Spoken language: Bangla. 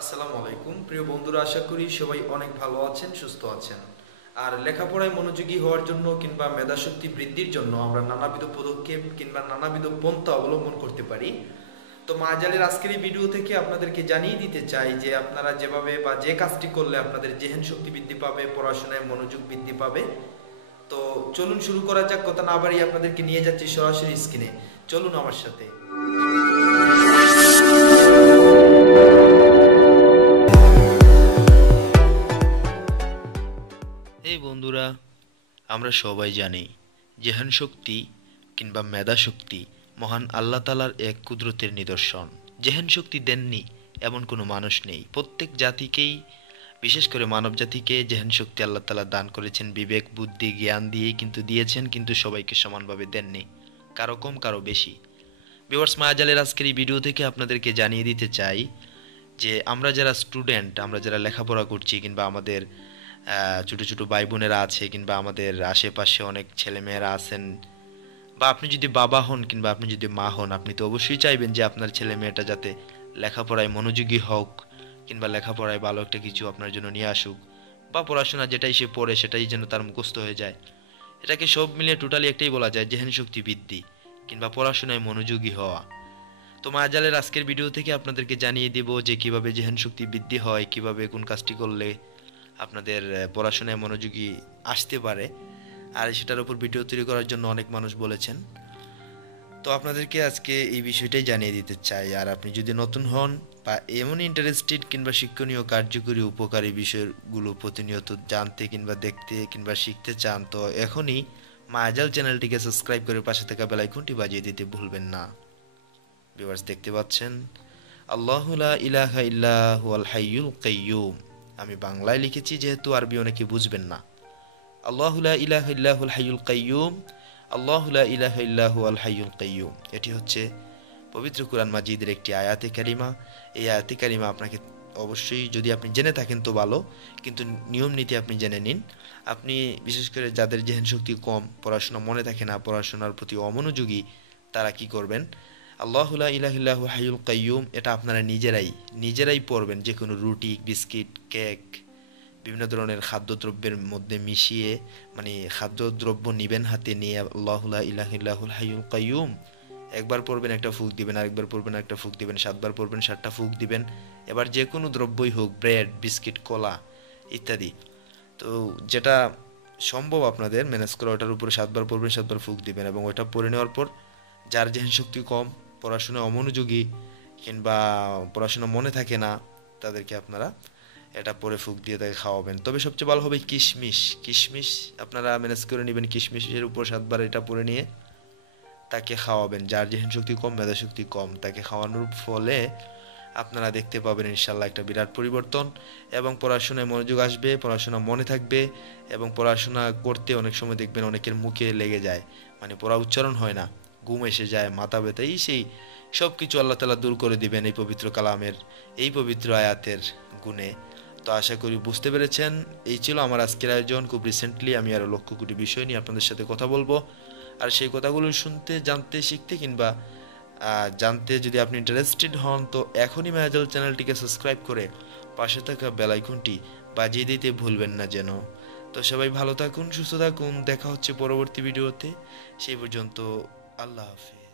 আসসালামু আলাইকুম। প্রিয় বন্ধুরা, আশা করি সবাই অনেক ভালো আছেন, সুস্থ আছেন। আর লেখাপড়ায় মনোযোগী হওয়ার জন্য কিংবা মেধাশক্তি বৃদ্ধির জন্য আমরা নানাবিধ পদক্ষেপ কিংবা নানাবিধ পন্থা অবলম্বন করতে পারি। তো মাজালের আজকের এই ভিডিও থেকে আপনাদেরকে জানিয়ে দিতে চাই যে আপনারা যেভাবে বা যে কাজটি করলে আপনাদের জেহেন শক্তি বৃদ্ধি পাবে, পড়াশোনায় মনোযোগ বৃদ্ধি পাবে। তো চলুন শুরু করা যাক, কথা না বাড়িয়ে আপনাদেরকে নিয়ে যাচ্ছি সরাসরি স্ক্রিনে। চলুন আমার সাথে। আমরা সবাই জানি জেহান শক্তি কিংবা মেধা শক্তি মহান আল্লাহ তালার এক কুদরতের নিদর্শন। জেহান শক্তি দেননি, এমন কোনো মানুষ নেই। প্রত্যেক জাতিকেই, বিশেষ করে মানব জাতিকে জেহান শক্তি আল্লাহ তালা দান করেছেন, বিবেক, বুদ্ধি, জ্ঞান দিয়েই কিন্তু দিয়েছেন, কিন্তু সবাইকে সমানভাবে দেননি। কারও কম, কারও বেশি। বিভার্স মায়াজালের আজকের এই ভিডিও থেকে আপনাদেরকে জানিয়ে দিতে চাই যে, আমরা যারা স্টুডেন্ট, আমরা যারা লেখাপড়া করছি কিংবা আমাদের ছোট ছোট ভাই বোনেরা আছে কিংবা আমাদের আশেপাশে অনেক ছেলেমেয়েরা আছেন। বা আপনি যদি বাবা হন কিংবা আপনি যদি মা হন, আপনি তো অবশ্যই চাইবেন যে আপনার ছেলে মেয়েটা যাতে লেখাপড়ায় মনোযোগী হোক কিংবা লেখাপড়ায় ভালো একটা কিছু আপনার জন্য নিয়ে আসুক বা পড়াশোনা যেটাই সে পড়ে সেটাই যেন তার মুখস্থ হয়ে যায়। এটাকে সব মিলিয়ে টোটালি একটাই বলা যায় জেহেন শক্তি বৃদ্ধি কিংবা পড়াশোনায় মনোযোগী হওয়া। তো মায়াজালের আজকের ভিডিও থেকে আপনাদেরকে জানিয়ে দেব যে কীভাবে জেহেন শক্তি বৃদ্ধি হয়, কীভাবে কোন কাজটি করলে আপনাদের পড়াশোনায় মনোযোগী আসতে পারে। আর সেটার উপর ভিডিও তৈরি করার জন্য অনেক মানুষ বলেছেন। তো আপনাদেরকে আজকে এই বিষয়টাই জানিয়ে দিতে চাই। আর আপনি যদি নতুন হন বা এমন ইন্টারেস্টেড কিংবা শিক্ষণীয় কার্যকরী উপকারী বিষয়গুলো প্রতিনিয়ত জানতে কিংবা দেখতে কিংবা শিখতে চান, তো এখনই মায়াজাল চ্যানেলটিকে সাবস্ক্রাইব করে পাশে থাকা বেলাইকনটি বাজিয়ে দিতে ভুলবেন না। ভিউয়ার্স দেখতে পাচ্ছেন? আল্লাহু লা ইলাহা ইল্লাহু আল হাইয়ুল কাইয়ুম। আমি বাংলায় লিখেছি, যেহেতু আরবি অনেকে বুঝবেন না। আল্লাহু লা ইলাহা ইল্লাহুল হাইয়ুল কাইয়ুম, আল্লাহু লা ইলাহা আল হাইয়ুল কাইয়ুম। এটি হচ্ছে পবিত্র কুরআন মাজিদের একটি আয়াতে কারিমা। এই আয়াতে কারিমা আপনাকে অবশ্যই যদি আপনি জেনে থাকেন তো ভালো, কিন্তু নিয়ম নীতি আপনি জেনে নিন। আপনি বিশেষ করে যাদের জেহেন শক্তি কম, পড়াশোনা মনে থাকে না, পড়াশোনার প্রতি অমনোযোগী, তারা কি করবেন? আল্লাহুল্লাহ ইলাহিল্লাহু হাইয়ুল কাইয়ুম, এটা আপনারা নিজেরাই নিজেরাই পড়বেন যে কোনো রুটি, বিস্কিট, কেক, বিভিন্ন ধরনের খাদ্যদ্রব্যের মধ্যে মিশিয়ে মানে খাদ্যদ্রব্য নিবেন হাতে নিয়ে আল্লাহুল্লাহ ইলাহিল্লাহুল হাইয়ুল কাইয়ুম, একবার পড়বেন একটা ফুক দিবেন, আরেকবার পড়বেন একটা ফুক দিবেন, সাতবার পড়বেন সাতটা ফুক দিবেন, এবার যে কোনো দ্রব্যই হোক, ব্রেড, বিস্কিট, কলা ইত্যাদি, তো যেটা সম্ভব আপনাদের, ম্যানেজ করা ওটার উপরে সাতবার পড়বেন সাতবার ফুক দিবেন এবং ওটা পড়ে নেওয়ার পর, যার জেহেন শক্তি কম পড়াশোনায় অমনোযোগী কিংবা পড়াশোনা মনে থাকে না, তাদেরকে আপনারা এটা পরে ফুক দিয়ে তাকে খাওয়াবেন। তবে সবচেয়ে ভালো হবে কিশমিশ। কিশমিশ আপনারা ম্যানেজ করে নেবেন। কিশমিশের উপর সাতবার এটা পরে নিয়ে তাকে খাওয়াবেন। যার জেহেন শক্তি কম, মেধা শক্তি কম, তাকে খাওয়ানোর ফলে আপনারা দেখতে পাবেন ইনশাল্লাহ একটা বিরাট পরিবর্তন এবং পড়াশোনায় মনোযোগ আসবে, পড়াশোনা মনে থাকবে এবং পড়াশোনা করতে অনেক সময় দেখবেন অনেকের মুখে লেগে যায়। মানে পড়া উচ্চারণ হয় না। ঘুম এসে যায়, মাথা ব্যথা, এই সেই সব কিছু আল্লাহ তালা দূর করে দিবেন এই পবিত্র কালামের, এই পবিত্র আয়াতের গুণে। তো আশা করি বুঝতে পেরেছেন, এই ছিল আমার আজকের আয়োজন। খুব রিসেন্টলি আমি আরও লক্ষ কোটি বিষয় নিয়ে আপনাদের সাথে কথা বলব। আর সেই কথাগুলো শুনতে, জানতে, শিখতে কিংবা জানতে যদি আপনি ইন্টারেস্টেড হন, তো এখনই মায়াজাল চ্যানেলটিকে সাবস্ক্রাইব করে পাশে থাকা বেলাইকনটি বাজিয়ে দিতে ভুলবেন না যেন। তো সবাই ভালো থাকুন, সুস্থ থাকুন, দেখা হচ্ছে পরবর্তী ভিডিওতে সেই পর্যন্ত আল্লাহ হাফিজ